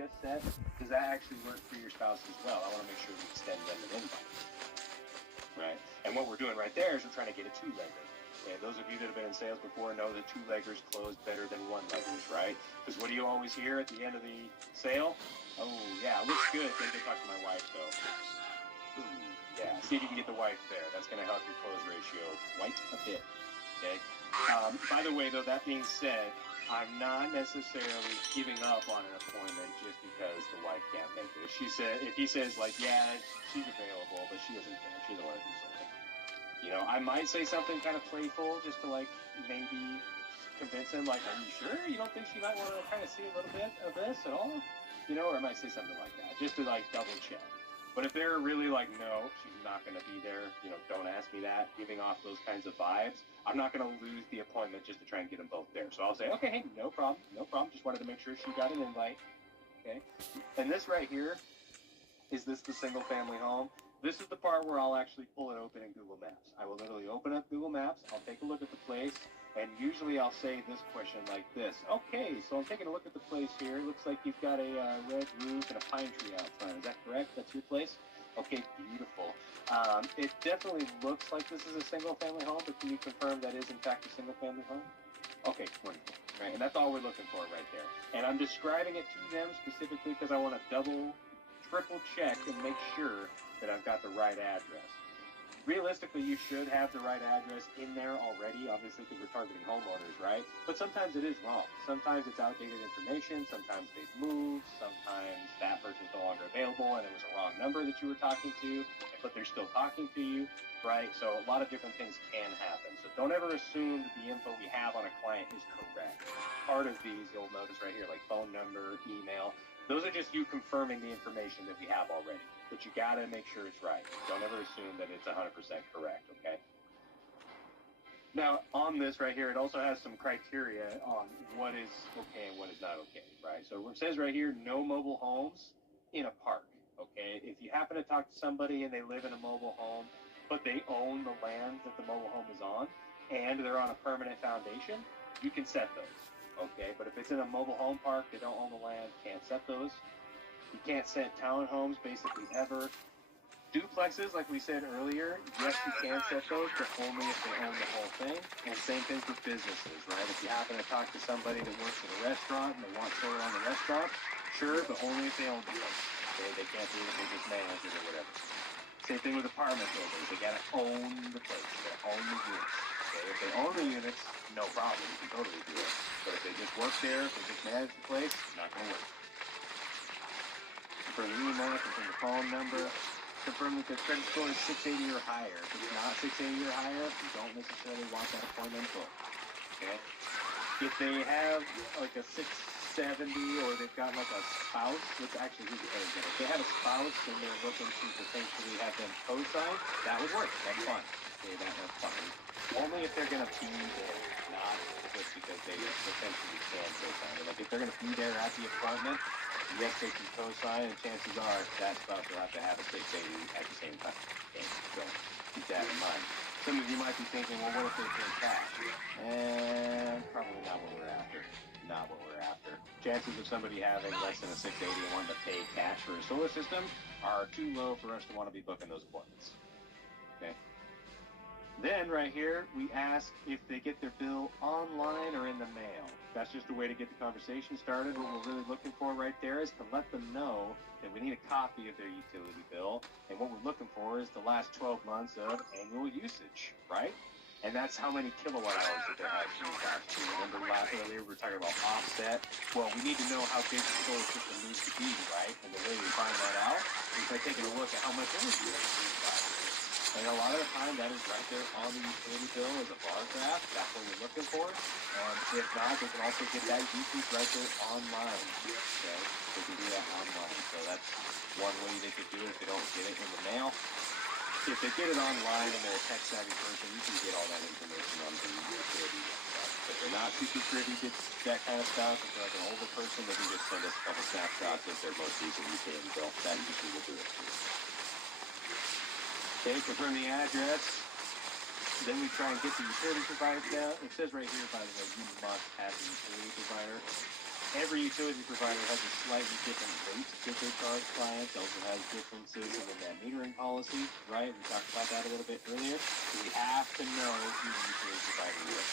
just set, does that actually work for your spouse as well? I want to make sure we extend them an invite. Right? And what we're doing right there is we're trying to get a two-legger. Okay, those of you that have been in sales before know that two-leggers close better than one-leggers, right? Because what do you always hear at the end of the sale? Oh, yeah, looks good. Then go talk to my wife, though. Ooh, yeah, see if you can get the wife there. That's going to help your close ratio quite a bit, okay? By the way, though, that being said, I'm not necessarily giving up on an appointment just because the wife can't make it. If he says, like, yeah, she's available, but she doesn't care. She doesn't want to do something. You know, I might say something kind of playful just to, like, maybe convince him, like, are you sure? You don't think she might want to kind of see a little bit of this at all? You know, or I might say something like that, just to, like, double check. But if they're really like, no, she's not going to be there, you know, don't ask me that, giving off those kinds of vibes, I'm not going to lose the appointment just to try and get them both there. So I'll say, okay, hey, no problem. Just wanted to make sure she got an invite. Okay. And this right here, is this the single family home? This is the part where I'll actually pull it open in Google Maps. I will literally open up Google Maps. I'll take a look at the place. And usually I'll say this question like this. Okay, so I'm taking a look at the place here. It looks like you've got a red roof and a pine tree out front. Is that correct? That's your place? Okay, beautiful. It definitely looks like this is a single-family home, but can you confirm that is, in fact, a single-family home? Okay, wonderful. Right, and that's all we're looking for right there. And I'm describing it to them specifically because I want to double, triple check and make sure that I've got the right address. Realistically, you should have the right address in there already, obviously, because we're targeting homeowners, right? But sometimes it is wrong. Sometimes it's outdated information. Sometimes they've moved. Sometimes that person's no longer available and it was a wrong number that you were talking to, but they're still talking to you, right? So a lot of different things can happen. So don't ever assume that the info we have on a client is correct. Part of these, you'll notice right here, like phone number, email, those are just you confirming the information that we have already. But you got to make sure it's right. Don't ever assume that it's 100% correct, okay? Now, on this right here, it also has some criteria on what is okay and what is not okay, right? So it says right here, no mobile homes in a park, okay? If you happen to talk to somebody and they live in a mobile home, but they own the land that the mobile home is on, and they're on a permanent foundation, you can set those, okay? But if it's in a mobile home park, they don't own the land, can't set those. You can't set townhomes basically ever. Duplexes, like we said earlier, yes, you can set those, but only if they own the whole thing. And same thing for businesses, right? If you happen to talk to somebody that works at a restaurant and they want solar on the restaurant, sure, but only if they own the place. Okay, they can't do it if they just manage it or whatever. Same thing with apartment buildings. They gotta own the place. They gotta own the units. Okay, if they own the units, no problem. You can totally do it. But if they just work there, if they just manage the place, it's not gonna work. Confirm the email, confirm the phone number, confirm that their credit score is 680 or higher. If it's not 680 or higher, you don't necessarily want that appointment booked. Okay? If they have like a 670 or they've got like a spouse, which actually here's the other thing. If they have a spouse and they're looking to potentially have them co-sign, that would work. That's fine. Okay, that's fine. Only if they're going to be there, not just because they potentially can co-sign it. Like if they're going to be there at the appointment, yes, they can co-sign, and chances are that spouse will have to have a 680 at the same time. Okay, so keep that in mind. Some of you might be thinking, well, what if they pay cash? And probably not what we're after. Not what we're after. Chances of somebody having less than a 680 and wanting to pay cash for a solar system are too low for us to want to be booking those appointments. Okay. Then right here, we ask if they get their bill online or in the mail. That's just a way to get the conversation started. What we're really looking for right there is to let them know that we need a copy of their utility bill. And what we're looking for is the last 12 months of annual usage, right? And that's how many kilowatt hours that their house used last year. Remember earlier we were talking about offset? Well, we need to know how big the solar system needs to be, right? And the way we find that out is by taking a look at how much energy they use last year. And a lot of the time, that is right there on the utility bill as a bar graph. That's what we're looking for. If not, they can also get that usage right there online. Okay? They can do that online. So that's one way they could do it if they don't get it in the mail. If they get it online and they're a tech-savvy person, you can get all that information on the utility website. If they're not super privy to that kind of stuff, if they're like an older person, they can just send us a couple snapshots of their most recent utility bill. That usually will do it for you. Okay, confirm the address. Then we try and get the utility provider down. It says right here, by the way, you must have the utility provider. Every utility provider has a slightly different rate that they charge clients. Also has differences in the net metering policy, right? We talked about that a little bit earlier. So we have to know who the utility provider is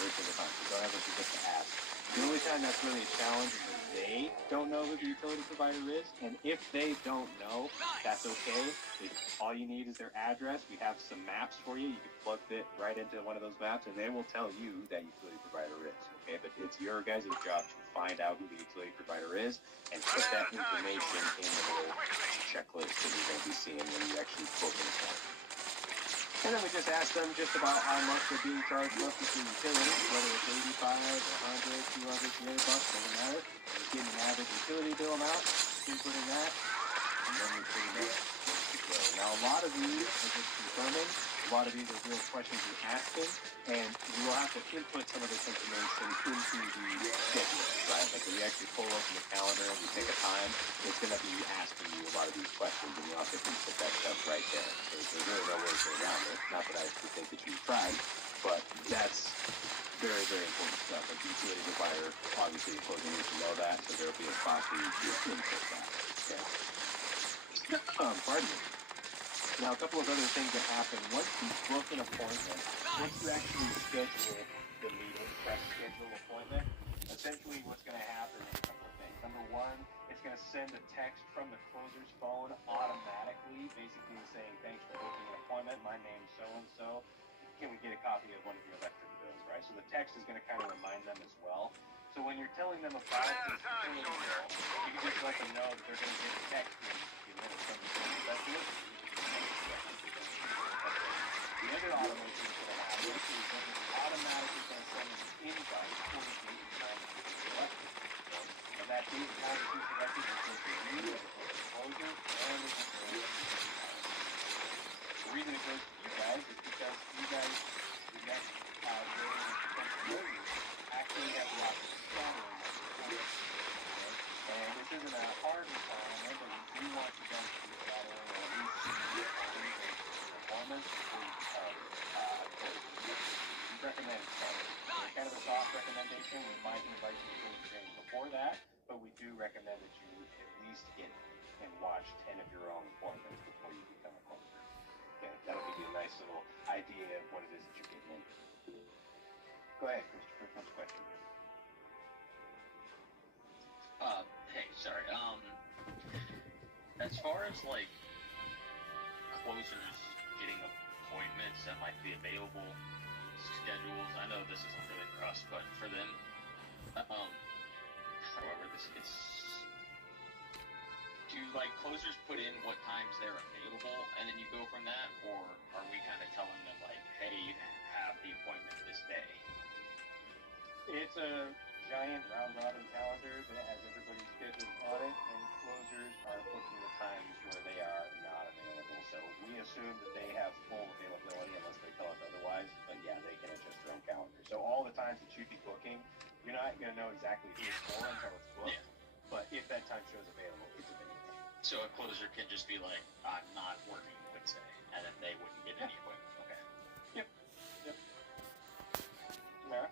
every single time. So don't ever forget to ask. The only time that's really a challenge is if they don't know who the utility provider is, and if they don't know, that's okay. All you need is their address. We have some maps for you. You can plug it right into one of those maps, and they will tell you who that utility provider is. Okay, but it's your guys' job to find out who the utility provider is and put that information in the little checklist that you're going to be seeing when you actually book an account. And then we just ask them just about how much they're being charged monthly for utilities, whether it's 85 or 100, 200, 300 bucks, doesn't matter. We're getting an average utility bill amount, input in that, and then we put in there. Now, a lot of these are just confirming. A lot of these are real questions you're asking, and you will have to input some of this information into the schedule, right? Like when you actually pull open the calendar and you pick a time, it's going to be asking you a lot of these questions, and you'll have to input that stuff right there. So there's really no way to go around it. Not that I actually think that you've tried, but that's very, very important stuff. Like the utility provider, obviously, the closer needs to know that, so there will be a spot for you to input that. Okay. Pardon me. Now, a couple of other things that happen. Once you book an appointment, once you actually schedule the meeting, press schedule appointment, essentially what's going to happen is a couple of things. Number one, it's going to send a text from the closer's phone automatically, basically saying, thanks for booking an appointment. My name's so-and-so. Can we get a copy of one of your electric bills, right? So the text is going to kind of remind them as well. So when you're telling them about this utility bill, you can just let them know that they're going to get a text in a few minutes from the phone specialist. The other automation that's going to happen is that it's automatically going to send an invite for the date and time that you selected. And that date and time that you selected is going to be you, as opposed to closer, and it's going to be the reason it goes to you guys is because you guys, the next day actually have the option of scheduling that appointment. And this isn't a hard requirement, but we do want you guys to be scheduling or at least see appointments before you become we recommend scheduling. It's kind of a soft recommendation. We might invite you to go training before that, but we do recommend that you at least get and watch 10 of your own appointments before you become a closer. Okay, that'll give you a nice little idea of what it is that you're getting into. Go ahead, Christopher. First question. Hey, sorry. As far as like closers getting appointments that might be available, schedules. I know this isn't really for us, but for them. However, do like closers put in what times they're available, and then you go from that, or are we kind of telling them like, hey, you have the appointment this day? It's a giant round-robin calendar that has everybody's schedule on it, and closers are booking the times where they are not available. So we assume that they have full availability unless they tell us otherwise. But yeah, they can adjust their own calendar. So all the times that you'd be booking, you're not going to know exactly who it's for until it's booked. Yeah. But if that time shows available, it's available. So a closer can just be like, I'm not working Wednesday, and then they wouldn't get any appointment. Okay. Yep. Mara?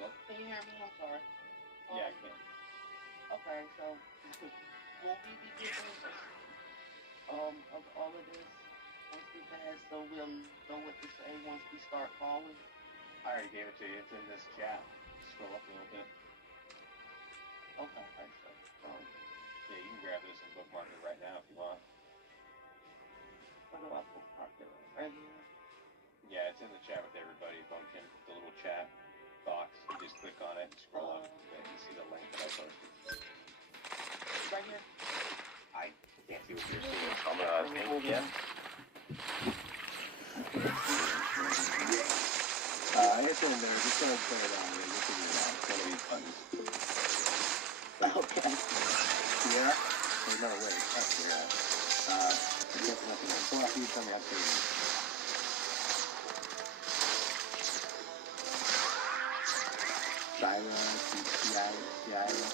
Hello? Can you hear me? I'm sorry. Yeah, I can. Okay, so will we be getting of all of this once we pass, so we'll know what to say once we start calling? I already gave it to you. It's in this chat. Scroll up a little bit. Okay, thanks. Yeah, you can grab this and bookmark it right now if you want. What do I bookmark it right here? Yeah, it's in the chat with everybody. Bumpkin, the little chat box. You just click on it and scroll up and you see the link that I posted. Right here? I can't see what you're seeing. I'm gonna think again. It's in there. Just go ahead and turn it on. You'll figure it out. It's one of these buttons. Okay. Yeah? There's no way. That's the there's nothing else. So after you tell me how to say it. Tyra, Tyra.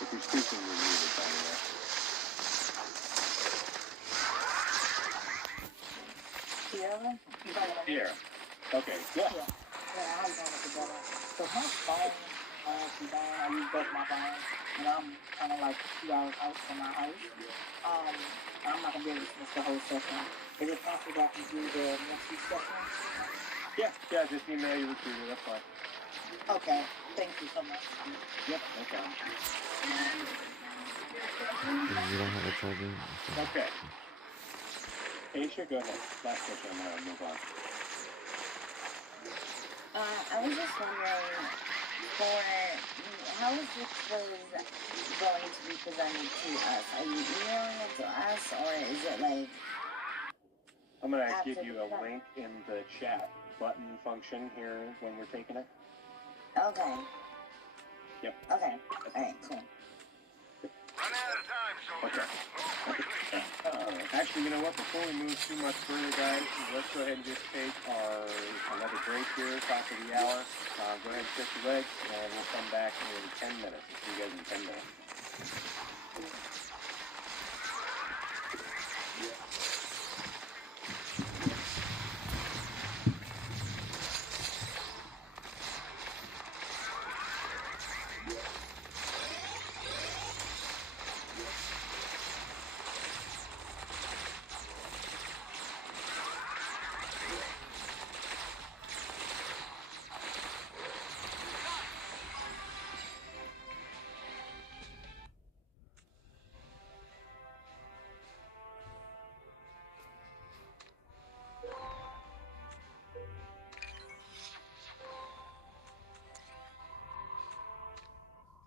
If you're speaking, you're muted, by the way. Sierra? You talking about me? Here. Okay. Yeah. Yeah. Yeah, how you doing, Mr. Brother? So my phone actually down. I use both my phones, and I'm kind of like 2 hours out from my house. I'm not gonna be able to miss the whole session. Is it possible that I can do the next week session? Yeah. Yeah. Just email your recruiter. That's fine. Okay. Thank you so much. Yep. No problem. You don't have a charger? Okay. Aisha, go ahead. Last question. I'm gonna move on. I was just wondering, how is this quiz going to be presented to us? Are you emailing it to us, or is it like... I'm gonna after give you the a class? link in the chat button function here when you're taking it. Okay. Yep. Okay. Alright, cool. Run out of time, soldier. Move quickly. Actually, you know what? Before we move too much further, guys, let's go ahead and just take another break here, top of the hour. Go ahead and stretch your legs, and we'll come back in 10 minutes. See you guys in 10 minutes.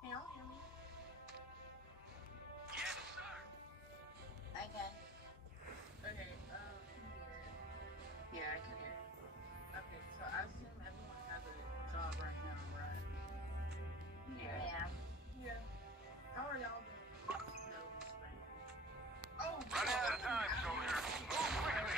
Can y'all hear me? Yes, sir. I can. Okay, yeah, I can hear you. Okay, so I assume everyone has a job right now, right? Yeah. Yeah. How are y'all doing? No, oh, Run out of time, soldier. Move quickly.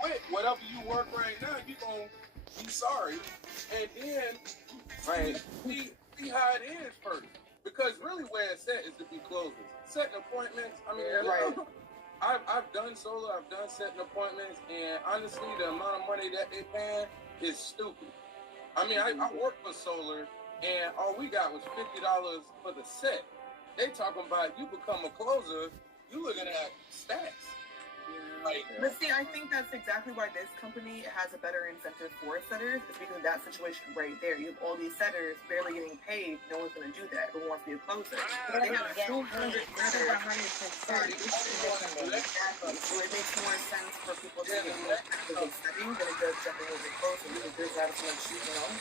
Quit whatever you work right now, you're going to be sorry. And then see how it is first. Because really where it's at is to be closers. Setting appointments, I mean, I've done solar, I've done setting appointments, and honestly, the amount of money that they paying is stupid. I mean, I worked for solar, and all we got was $50 for the set. They talking about you become a closer, you looking at stacks. Like, but see, I think that's exactly why this company has a better incentive for setters. Is because of that situation right there. You have all these setters barely getting paid. No one's going to do that. Everyone wants to be a closer. They have 200 setters. 100% Exactly. So it makes more sense for people to get more active setting than it does jumping over closer because there's not as much,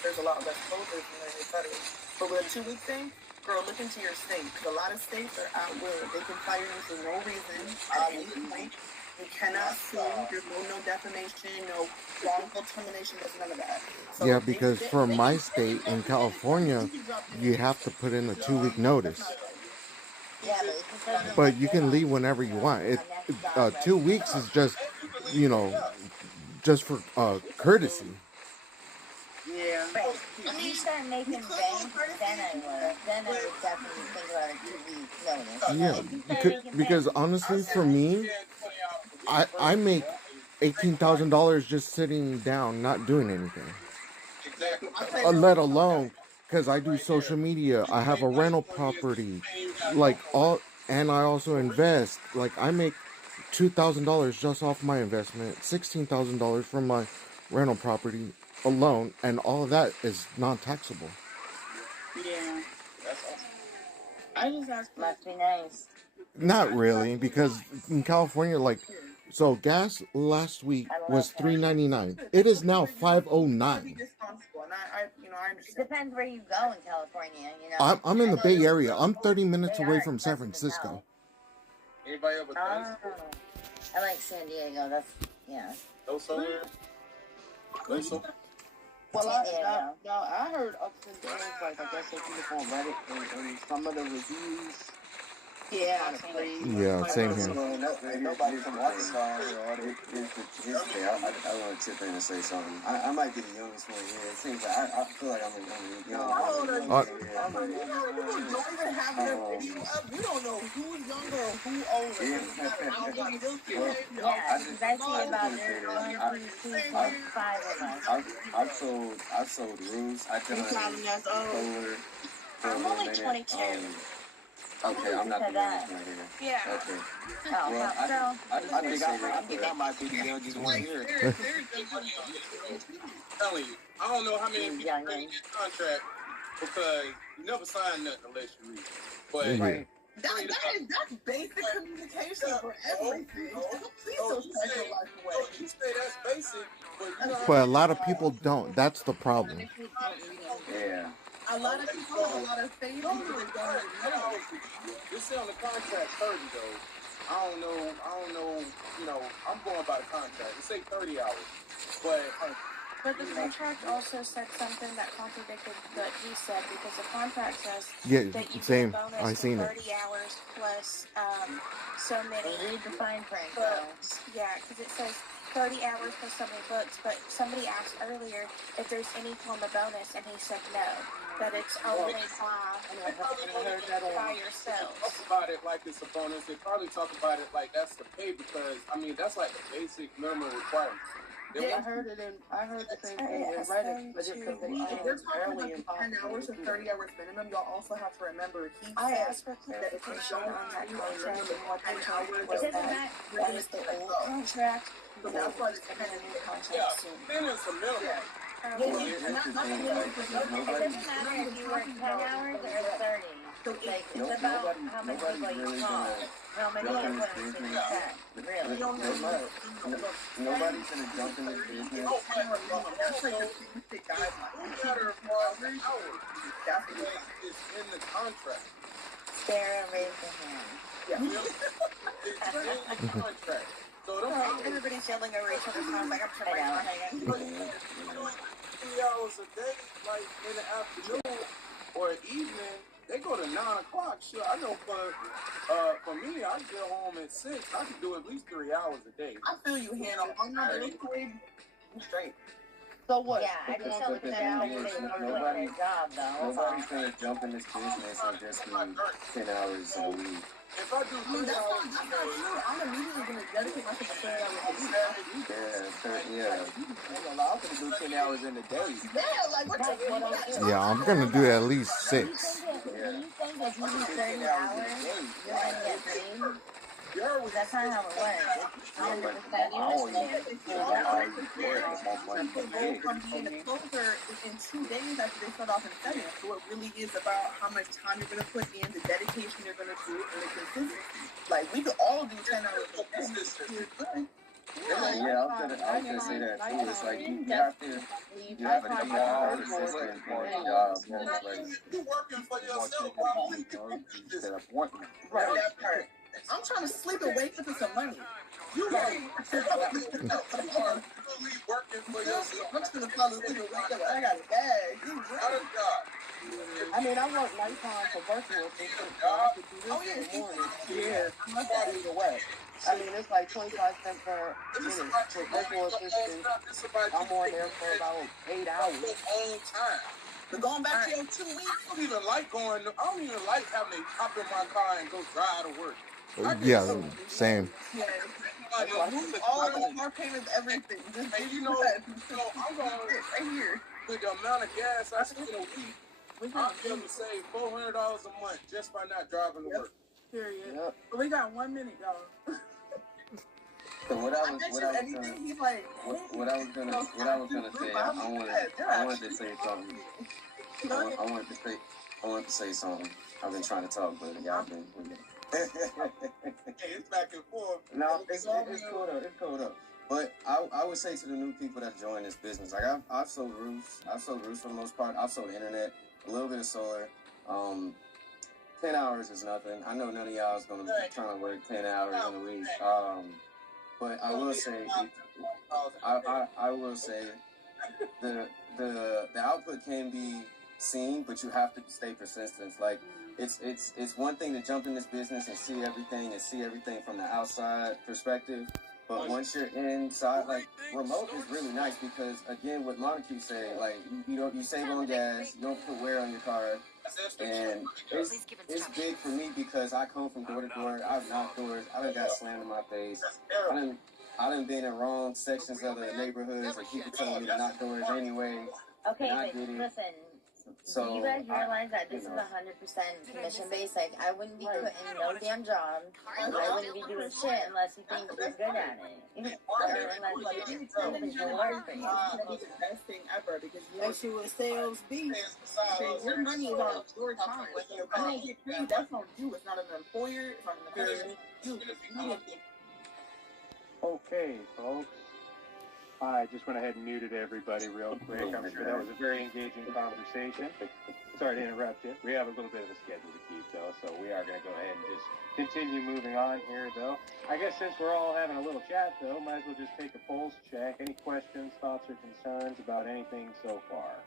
there's a lot less closers than there is setters. But with a 2-week thing, girl, look into your state because a lot of states are out will. They can fire you for no reason at any point. You cannot sue. There's no defamation, no wrongful termination. There's none of that. So Yeah, because for my state in California, you have to put in a 2-week notice. Yeah, But you can leave whenever you want. 2 weeks is just, just for courtesy. Yeah. Right. If you start making bank, then I would. Then I would definitely think about a 2-week notice. Yeah, because honestly, for me, I make $18,000 just sitting down, not doing anything. Exactly. Let alone because I do social media. I have a rental property, like all, and I also invest. Like I make $2,000 just off my investment, $16,000 from my rental property alone, and all of that is non-taxable. Yeah. That's awesome. I just asked for Must be nice. Not really, because in California, like, so gas last week was $3.99. It is now Be $5.09. responsible, and I It understand. depends where you go in California, you know. I'm in I the know Bay this- Area. I'm 30 minutes they away are from San expensive as Francisco. hell. Anybody ever done Oh, I like San Diego. That's yeah. no solar? No solar? Well, San Diego. I heard ups and downs. Like I guess if you look on Reddit and some of the reviews, Yeah, kind of crazy. Yeah, Like, same here. nobody from Arkansas. Here's the thing. I want to chip in and say something. I might be the youngest one here. It seems like I feel like I'm the youngest How old are you? one You here. know, people don't even have their video up. We don't know who's younger or who older. I'm guilty. Yeah, because I see about there's 1, 2, 3, 4, 5 of us. I've sold rooms. I've done You counting us old? solar for a I'm little only minute. 22. Okay, I'm not the youngest one here. Yeah. Okay. Oh, Well, so I think I might be the youngest one here. I'm telling you, I don't know how many people Young read that contract because you never sign nothing unless you read it. But Yeah. That's basic communication for everything. Please don't take your life away. you say that's basic, but you know But a lot of people don't. That's the problem. Yeah. A lot of people have a lot of faith in people that don't even know. This say on the contract 30 though. I don't know, you know, I'm going by the contract. It say 30 hours. But the contract also said something that contradicted what he said, because the contract says Yeah, that you same. get a I bonus seen for it. 30 hours plus so many read the fine print, though. books. Yeah, because it says 30 hours plus so many books, but somebody asked earlier if there's any form of bonus, and he said no, that it's only by yourselves. Talk about it like it's a bonus. They probably talk about it like that's the pay because I mean that's like the basic minimum requirement. I heard the same thing in Reddit, but If you're talking barely about 10 hours or 30 hours minimum, y'all also have to remember I asked for clarification on that contract and what they told me was that is the old contract, but that's why it's going to be a new contract Yeah, soon. then it's a minimum. It doesn't matter if you work 10 hours or 30. Like, it's about how many people you call, how many appointments you set. Really. Nobody's gonna jump in this business. That's like a basic guideline. No matter what hours, that's what is in the contract. Sarah raised her hand. It's in the contract. So Everybody's yelling over each other's house like I'm trying to raise my hand. 3 hours a day, like in the afternoon or evening, they go to 9 o'clock. Sure, I know for me, I get home at 6. I can do at least 3 hours a day. I feel you, Hannah. I'm not really straight. So what? Yeah, I just tell the 10 hours they work doing their job, though. Nobody's gonna jump in this business and just do 10 hours a week. If I do 3 That's hours not true. I'm immediately going to dedicate myself to 30 hours a week. Yeah. I'm allowed to do 10 hours in a day. Yeah, like what you mean? Yeah, I'm gonna do at least 6. Do you think if you do 30 hours, you're going to get paid? That's not how it works. It's 100% From being a closer in 2 days after they start off in setting. So it really is about how much time you're going to put in, the dedication you're going to do, and the consistency. Like, we could all do 10 hours a day. Yeah, I was gonna say that too. It's like you have to be more consistent for the job. you're working for yourself, why would you do this? Right, that part. I'm trying to sleep and wake up to some money. You really working for yourself. I'm just going to fall asleep and wake up. I got a bag. Not a job. I mean, I work nighttime for virtual assistants, so I could do this in the morning. Yeah, either way. I mean, it's like 25 cents per minute for virtual assistants. I'm on there for about 8 hours. Own time. But going back to your 2 weeks, I don't even like having to hop in my car and go drive to work. Yeah, same. yeah, move all the car payments, everything. Just And you know, so I'm going right here. with the amount of gas I spend a week, I'll be able to save $400 a month just by not driving to work. Period. Yep. But we got 1 minute, y'all. So what I was gonna He's like, what I was gonna say, I wanted to say something. I wanted to say something. I've been trying to talk, but y'all been. Hey, it's back and forth. No, it's cool though. It's cool though. But I would say to the new people that join this business, like I've sold roofs. I've sold roofs for the most part. I've sold internet, a little bit of solar. 10 hours is nothing. I know none of y'all is gonna be trying to work 10 hours in a week. But I will say, I will say, the output can be seen, but you have to stay persistent. Like it's one thing to jump in this business and see everything from the outside perspective. But once you're inside, like remote is really nice because again, what Monica said, like you save on gas, you don't put wear on your car, and it's big for me because I come from door to door. I've knocked doors. I done got slammed in my face. I done been in wrong sections of the neighborhoods and people telling me to knock doors anyway. Okay, but listen. So, do you guys realize that this is 100% commission based? Like, I wouldn't be putting no damn job. I wouldn't be doing shit unless you think you're good at it. Or unless you think you'll work for you. It's the best thing ever because especially with sales beef, your money is on your time. You don't get paid. That's on you. It's not an employer. It's not an employer. You. Okay, folks. I just went ahead and muted everybody real quick. I'm sure that was a very engaging conversation. Sorry to interrupt you. We have a little bit of a schedule to keep, though, so we are going to go ahead and just continue moving on here, though. I guess since we're all having a little chat, though, might as well just take a pulse check. Any questions, thoughts, or concerns about anything so far?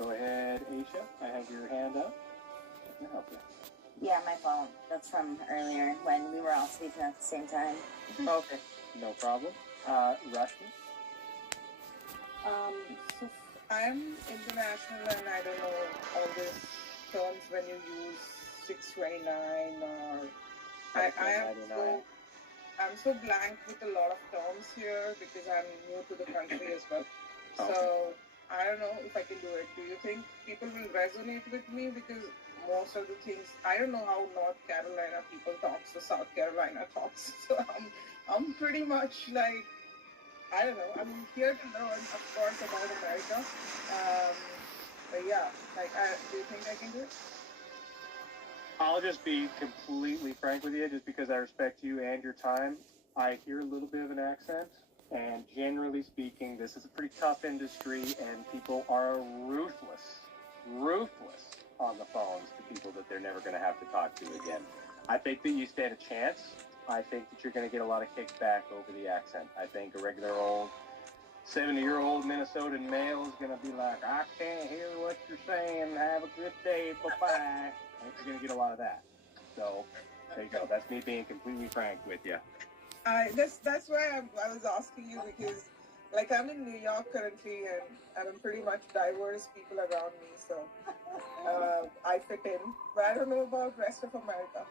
Go ahead, Aisha. I have your hand up. I can help you. Yeah, my fault. That's from earlier when we were all speaking at the same time. Okay, no problem. Rusty? So I'm international and I don't know all these terms when you use 629 or I'm so blank with a lot of terms here because I'm new to the country as well. So I don't know if I can do it. Do you think people will resonate with me? Because most of the things, I don't know how North Carolina people talk, so South Carolina talks. So I'm pretty much like, I don't know. I'm here to learn, of course, about America. But yeah, like, do you think I can do it? I'll just be completely frank with you, just because I respect you and your time. I hear a little bit of an accent, and generally speaking, this is a pretty tough industry, and people are ruthless on the phones to people that they're never going to have to talk to again. I think that you stand a chance. I think that you're going to get a lot of kickback over the accent. I think a regular old 70-year-old Minnesotan male is going to be like, I can't hear what you're saying. Have a good day. Bye-bye. I think you're going to get a lot of that. So there you go. That's me being completely frank with you. That's why I was asking you because, like, I'm in New York currently and I'm pretty much diverse people around me, so I fit in. But I don't know about rest of America.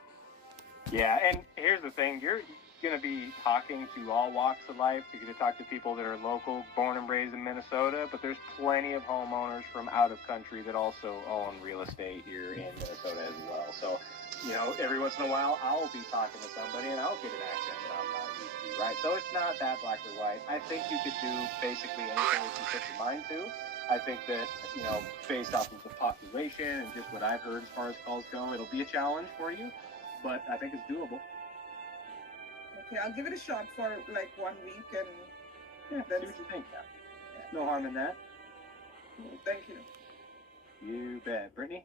Yeah, and here's the thing. You're going to be talking to all walks of life. You're going to talk to people that are local, born and raised in Minnesota, but there's plenty of homeowners from out of country that also own real estate here in Minnesota as well. So, you know, every once in a while, I'll be talking to somebody and I'll get an accent that I'm not used to, right? So it's not that black or white. I think you could do basically anything that you put your mind to. I think that, you know, based off of the population and just what I've heard as far as calls go, it'll be a challenge for you, but I think it's doable. Okay, I'll give it a shot for like 1 week and see what you think. No harm in that. Thank you. You bet. Brittany?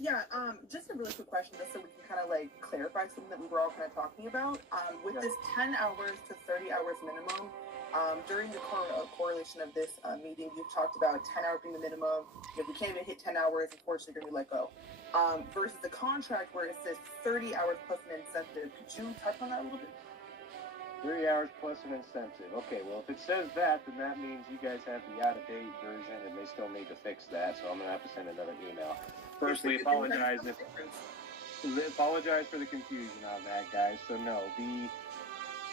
Yeah, just a really quick question, just so we can kind of like clarify something that we were all kind of talking about. With this 10 hours to 30 hours minimum, during the correlation of this meeting, you've talked about 10 hours being the minimum. If we can't even hit 10 hours, unfortunately, you're going to be let go. Versus the contract where it says 30 hours plus an incentive. Could you touch on that a little bit? 30 hours plus an incentive. Okay, well, if it says that, then that means you guys have the out-of-date version, and they still need to fix that, so I'm going to have to send another email. personally apologize apologize for the confusion on that, guys. So no, the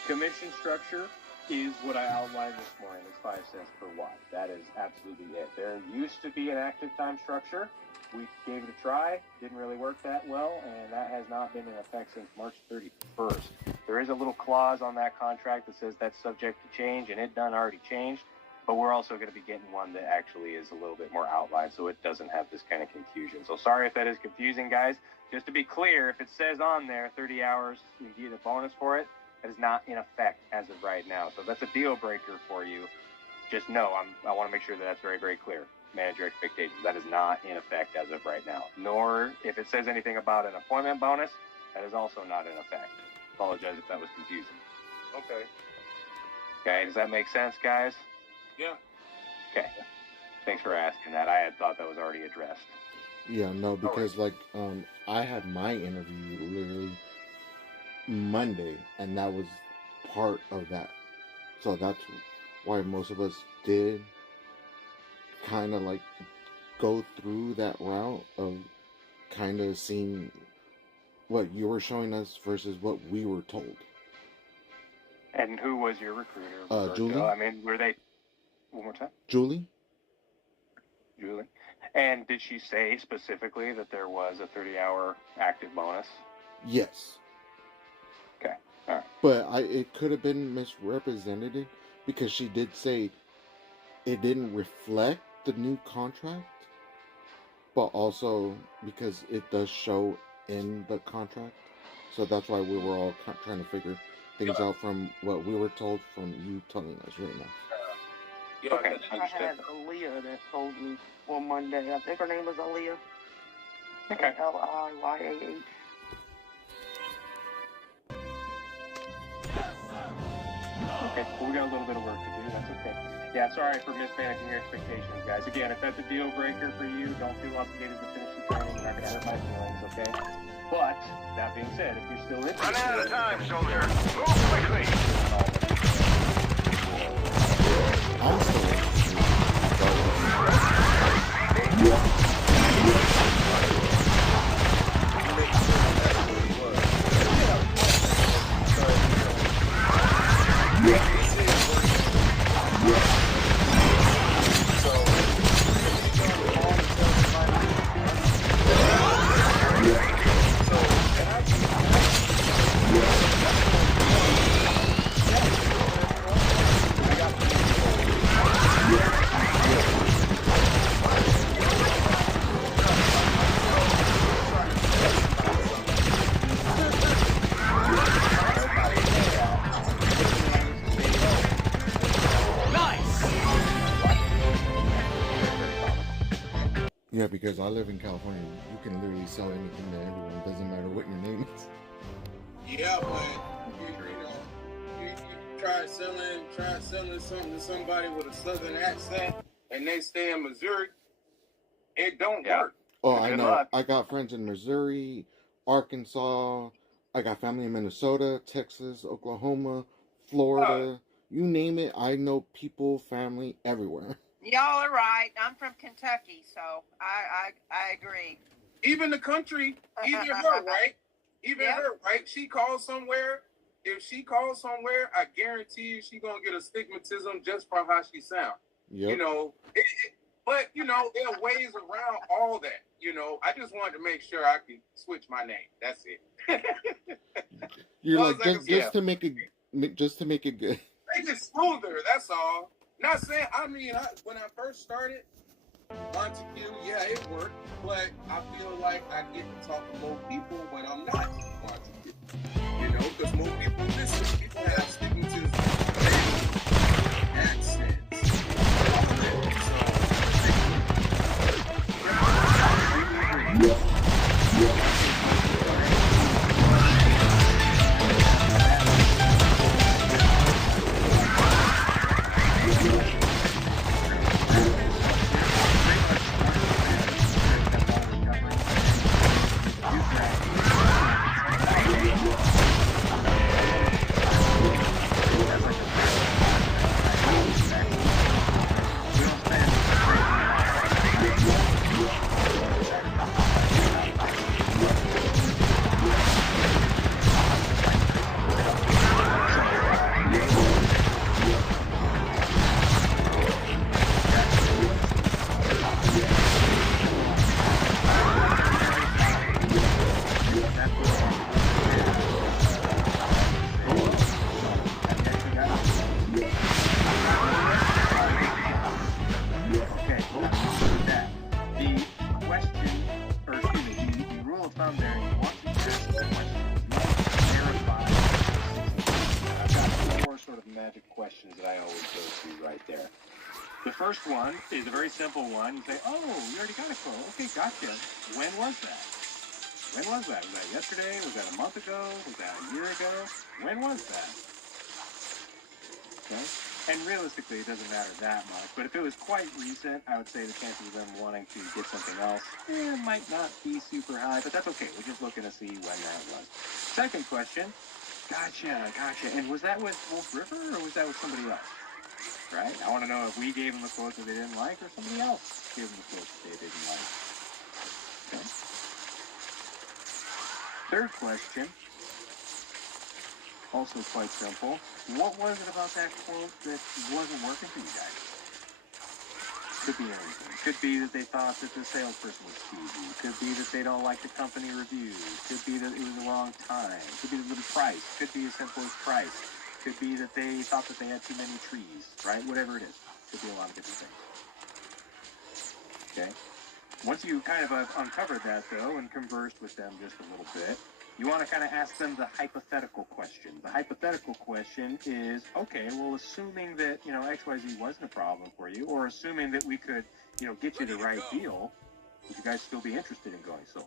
commission structure is what I outlined this morning. It's 5 cents per watt. That is absolutely it. There used to be an active time structure. We gave it a try. Didn't really work that well, and that has not been in effect since March 31st. There is a little clause on that contract that says that's subject to change, and it done already changed. But we're also going to be getting one that actually is a little bit more outlined, so it doesn't have this kind of confusion. So sorry if that is confusing, guys. Just to be clear, if it says on there 30 hours, you get a bonus for it. That is not in effect as of right now. So that's a deal breaker for you. Just know, I want to make sure that that's very, very clear. Manage your expectations. That is not in effect as of right now. Nor, if it says anything about an appointment bonus, that is also not in effect. Apologize if that was confusing. Okay. Okay, does that make sense, guys? Yeah. Okay. Thanks for asking that. I had thought that was already addressed. Yeah, no, because I had my interview literally Monday, and that was part of that. So that's why most of us did kind of go through that route of kind of seeing what you were showing us versus what we were told. And who was your recruiter? Roberto? Julie. I mean, were they... One more time? Julie. And did she say specifically that there was a 30-hour active bonus? Yes. Okay. All right. But it could have been misrepresented because she did say it didn't reflect the new contract, but also because it does show in the contract. So that's why we were all trying to figure things out from what we were told from you telling us right now. Yeah, Okay, I had Aaliyah that told me on Monday. I think her name was Aaliyah. Okay. Liyah. Okay, well, we got a little bit of work to do. That's okay. Yeah, sorry for mismanaging your expectations, guys. Again, if that's a deal breaker for you, don't feel obligated to finish the training. You're not going to hurt my feelings, okay? But, that being said, if you're still interested... Run out of time, soldier. Move quickly. I'm still Yeah, because I live in California. You can literally sell anything to everyone. Doesn't matter what your name is. Yeah, but you try selling something to somebody with a southern accent and they stay in Missouri, it don't work. Oh, I Good know. luck. I got friends in Missouri, Arkansas. I got family in Minnesota, Texas, Oklahoma, Florida. You name it. I know people, family, everywhere. Y'all are right. I'm from Kentucky, so I agree. Even the country, even her, right? Even her, right? She calls somewhere. If she calls somewhere, I guarantee you she gonna get a stigmatism just from how she sounds. Yep. You know, but you know, there are ways around all that. You know, I just wanted to make sure I could switch my name. That's it. You're Well, like it's just to make it good. Make it smoother. That's all. Not saying. I mean, when I first started Montague, yeah, it worked, but I feel like I get to talk to more people when I'm not Montague. You know, because more people listen. People have stigmatism, accents, all that. questions that I always go to right there. The first one is a very simple one. You say, oh, you already got a quote. Okay, gotcha. When was that? When was that? Was that yesterday? Was that a month ago? Was that a year ago? When was that? Okay. And realistically, it doesn't matter that much. But if it was quite recent, I would say the chances of them wanting to get something else might not be super high. But that's okay. We're just looking to see when that was. Second question. Gotcha. And was that with Wolf River or was that with somebody else? Right? I want to know if we gave them a quote that they didn't like or somebody else gave them a quote that they didn't like. Okay. Third question, also quite simple. What was it about that quote that wasn't working for you guys? Could be anything. Could be that they thought that the salesperson was cheesy. Could be that they don't like the company reviews. Could be that it was the wrong time. Could be the price. Could be as simple as price. Could be that they thought that they had too many trees, right? Whatever it is. Could be a lot of different things. Okay? Once you kind of uncovered that, though, and conversed with them just a little bit, you want to kind of ask them the hypothetical question. The hypothetical question is, okay, well, assuming that, XYZ wasn't a problem for you, or assuming that we could, get you the right deal, would you guys still be interested in going solar?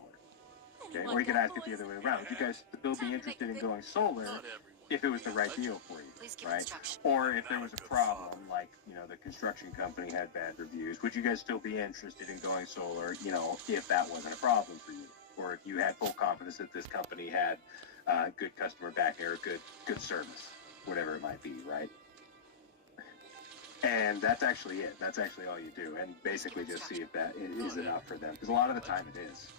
Okay? Or you could ask it the other way around. Would you guys still be interested in going solar if it was the right deal for you, right? Or if there was a problem, like, the construction company had bad reviews, would you guys still be interested in going solar, if that wasn't a problem for you? Or if you had full confidence that this company had good customer back or good service, whatever it might be, right? And that's actually it. That's actually all you do. And basically just see if that is enough for them. Because a lot of the time it is.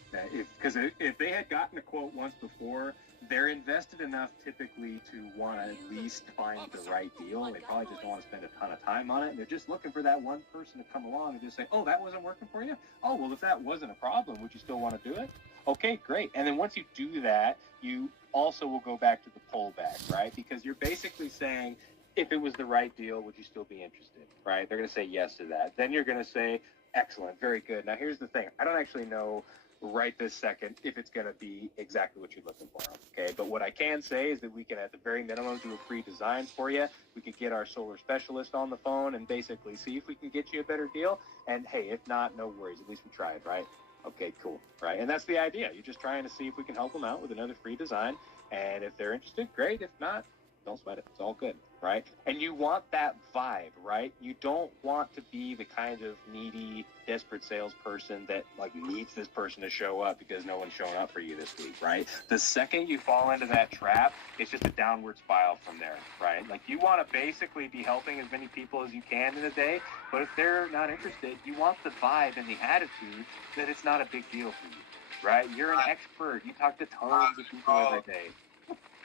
Because if they had gotten a quote once before, they're invested enough typically to want to at least find the right deal. They probably just don't want to spend a ton of time on it. And they're just looking for that one person to come along and just say, oh, that wasn't working for you? Oh, well, if that wasn't a problem, would you still want to do it? Okay, great. And then once you do that, you also will go back to the pullback, right? Because you're basically saying, if it was the right deal, would you still be interested, right? They're going to say yes to that. Then you're going to say, excellent, very good. Now, here's the thing. I don't actually know right this second if it's going to be exactly what you're looking for, okay? But what I can say is that we can, at the very minimum, do a free design for you. We could get our solar specialist on the phone and basically see if we can get you a better deal. And, hey, if not, no worries. At least we tried, right? Okay, cool, right? And that's the idea. You're just trying to see if we can help them out with another free design. And if they're interested, great. If not, don't sweat it. It's all good, right? And you want that vibe, right? You don't want to be the kind of needy, desperate salesperson that needs this person to show up because no one's showing up for you this week, right? The second you fall into that trap, it's just a downward spiral from there, right? You want to basically be helping as many people as you can in a day, but if they're not interested, you want the vibe and the attitude that it's not a big deal for you, right? You're an expert. You talk to tons of people every day.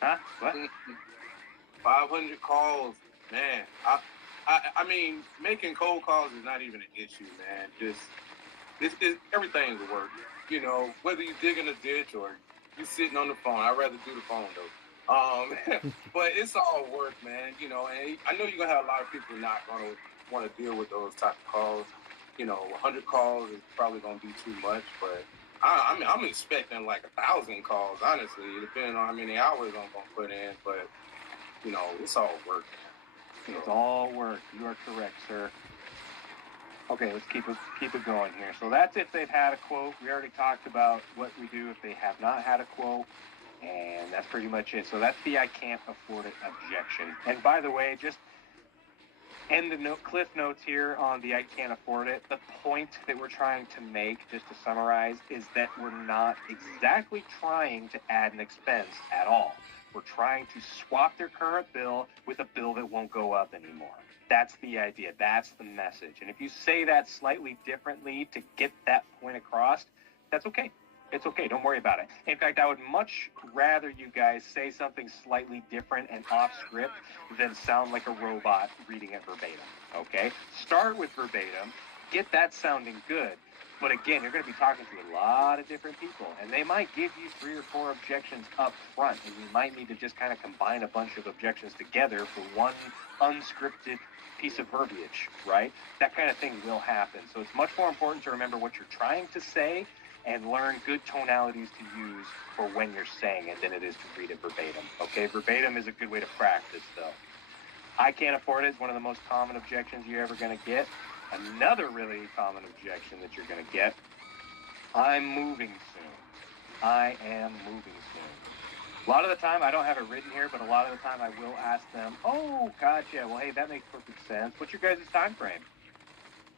Huh? What? 500 calls, man. I mean, making cold calls is not even an issue, man. Everything's work. Whether you dig in a ditch or you sitting on the phone. I'd rather do the phone though. But it's all work, man. And I know you're gonna have a lot of people not gonna want to deal with those type of calls. 100 calls is probably gonna be too much, but I'm expecting 1,000 calls, honestly, depending on how many hours I'm gonna put in. But it's all work. It's all work. You are correct, sir. Okay, let's keep it going here. So that's if they've had a quote. We already talked about what we do if they have not had a quote, and that's pretty much it. So that's the I can't afford it objection. And by the way, just end the cliff notes here on the I can't afford it. The point that we're trying to make, just to summarize, is that we're not exactly trying to add an expense at all. We're trying to swap their current bill with a bill that won't go up anymore. That's the idea. That's the message. And if you say that slightly differently to get that point across, that's okay. It's okay. Don't worry about it. In fact, I would much rather you guys say something slightly different and off script than sound like a robot reading it verbatim. Okay? Start with verbatim. Get that sounding good. But again, you're going to be talking to a lot of different people, and they might give you 3 or 4 objections up front, and you might need to just kind of combine a bunch of objections together for one unscripted piece of verbiage, right? That kind of thing will happen. So it's much more important to remember what you're trying to say and learn good tonalities to use for when you're saying it than it is to read it verbatim. Okay, verbatim is a good way to practice, though. I can't afford it is one of the most common objections you're ever going to get. Another really common objection that you're going to get, I'm moving soon. I am moving soon. A lot of the time, I don't have it written here, but a lot of the time I will ask them, oh, gotcha, well, hey, that makes perfect sense. What's your guys' time frame?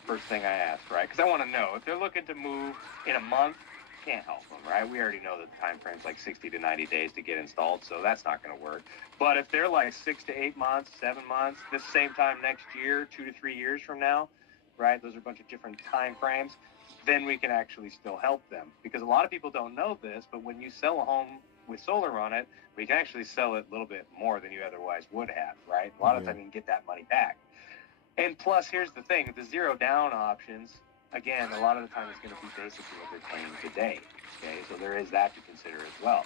First thing I ask, right? Because I want to know. If they're looking to move in a month, can't help them, right? We already know that the time frame's like 60 to 90 days to get installed, so that's not going to work. But if they're like 6 to 8 months, 7 months, this same time next year, 2 to 3 years from now, right? Those are a bunch of different time frames. Then we can actually still help them. Because a lot of people don't know this, but when you sell a home with solar on it, we can actually sell it a little bit more than you otherwise would have, right? A lot of times you can get that money back. And plus, here's the thing, the zero down options, again, a lot of the time it's going to be basically what they're paying today, okay? So there is that to consider as well.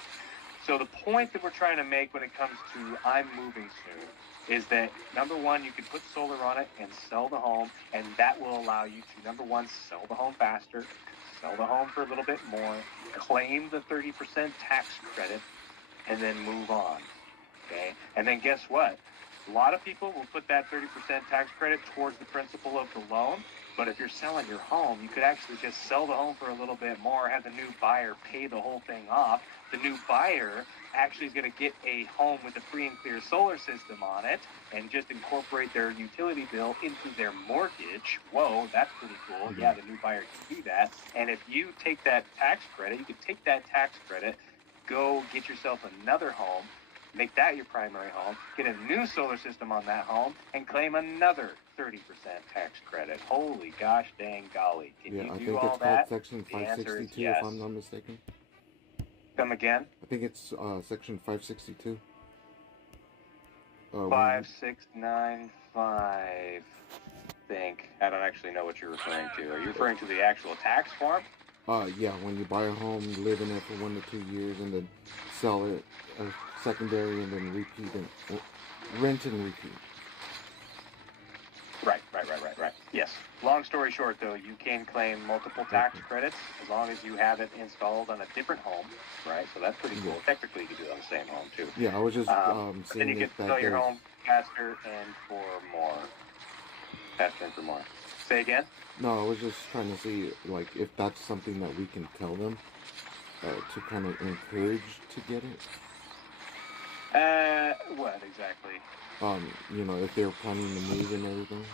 So the point that we're trying to make when it comes to I'm moving soon is that, number one, you can put solar on it and sell the home, and that will allow you to, number one, sell the home faster, sell the home for a little bit more, claim the 30% tax credit, and then move on, okay? And then guess what? A lot of people will put that 30% tax credit towards the principal of the loan, but if you're selling your home, you could actually just sell the home for a little bit more, have the new buyer pay the whole thing off. The new buyer actually is going to get a home with a free and clear solar system on it and just incorporate their utility bill into their mortgage. Whoa, that's pretty cool. Yeah, the new buyer can do that. And if you take that tax credit, you can take that tax credit, go get yourself another home, make that your primary home, get a new solar system on that home, and claim another 30% tax credit. Holy gosh dang golly. Can you do all that? I think it's called Section 562, yes. if I'm not mistaken. Come again? I think it's Section 562. 5695, I think. I don't actually know what you're referring to. Are you referring to the actual tax form? Yeah, when you buy a home, live in it for 1 to 2 years, and then sell it secondary, and then repeat and rent and repeat. Right. Yes. Long story short, though, you can claim multiple tax credits as long as you have it installed on a different home, right? So that's pretty cool. Technically, you can do it on the same home, too. Yeah, I was just then saying you can sell your home faster and for more. Faster and for more. Say again? No, I was just trying to see, like, if that's something that we can tell them to kind of encourage to get it. What exactly? You know, if they're planning to move and everything.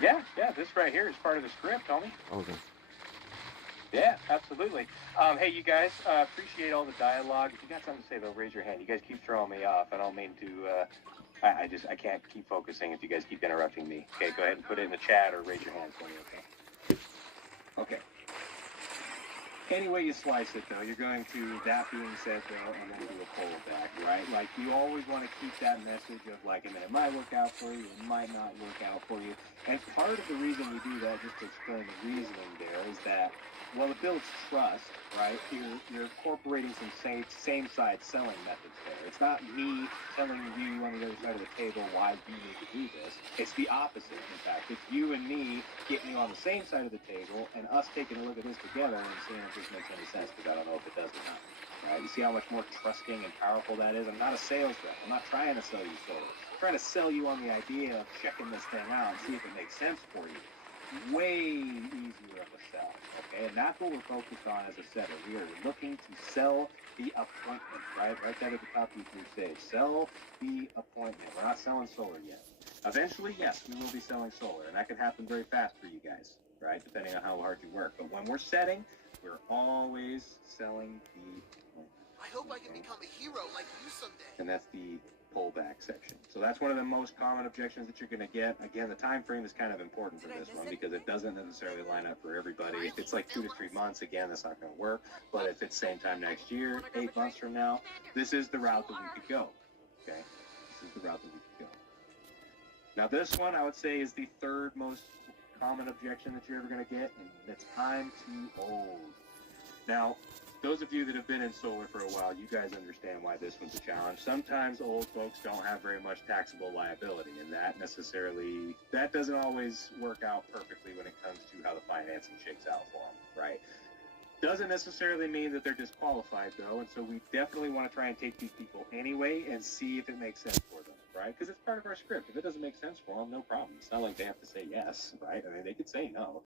Yeah, this right here is part of the script, homie. Okay. Yeah, absolutely. Hey, you guys, appreciate all the dialogue. If you got something to say, though, raise your hand. You guys keep throwing me off. I don't mean to, I can't keep focusing if you guys keep interrupting me. Okay, go ahead and put it in the chat or raise your hand for me, okay? Okay. Any way you slice it, though, you're going to, that being said, though, and then do a pullback, right? Like, you always want to keep that message of, like, I mean, it might work out for you, it might not work out for you. And part of the reason we do that, just to explain the reasoning there, is that, well, it builds trust, right? You're incorporating some same-side selling methods there. It's not me telling you on the other side of the table why you need to do this. It's the opposite, in fact. It's you and me getting you on the same side of the table and us taking a look at this together and seeing if this makes any sense, because I don't know if it does or not. Right? You see how much more trusting and powerful that is? I'm not a sales rep. I'm not trying to sell you solar. I'm trying to sell you on the idea of checking this thing out and see if it makes sense for you. Way easier of a sell, okay? And that's what we're focused on as a setter. We are looking to sell the appointment, right? Right there at the top of your crusade. Sell the appointment. We're not selling solar yet. Eventually, yes, we will be selling solar, and that can happen very fast for you guys, right? Depending on how hard you work. But when we're setting, we're always selling the appointment. I hope I can become a hero like you someday. And that's the pullback section. So that's one of the most common objections that you're going to get. Again, the time frame is kind of important for this one because it doesn't necessarily line up for everybody. If it's like 2 to 3 months, again, that's not going to work. But if it's same time next year, 8 months from now, this is the route that we could go. Okay? This is the route that we could go. Now this one, I would say, is the third most common objection that you're ever going to get, and it's I'm too old. Now, those of you that have been in solar for a while, you guys understand why this one's a challenge. Sometimes old folks don't have very much taxable liability, and that doesn't always work out perfectly when it comes to how the financing shakes out for them, right? Doesn't necessarily mean that they're disqualified, though, and so we definitely want to try and take these people anyway and see if it makes sense for them, right? Because it's part of our script. If it doesn't make sense for them, no problem. It's not like they have to say yes, right? I mean, they could say no.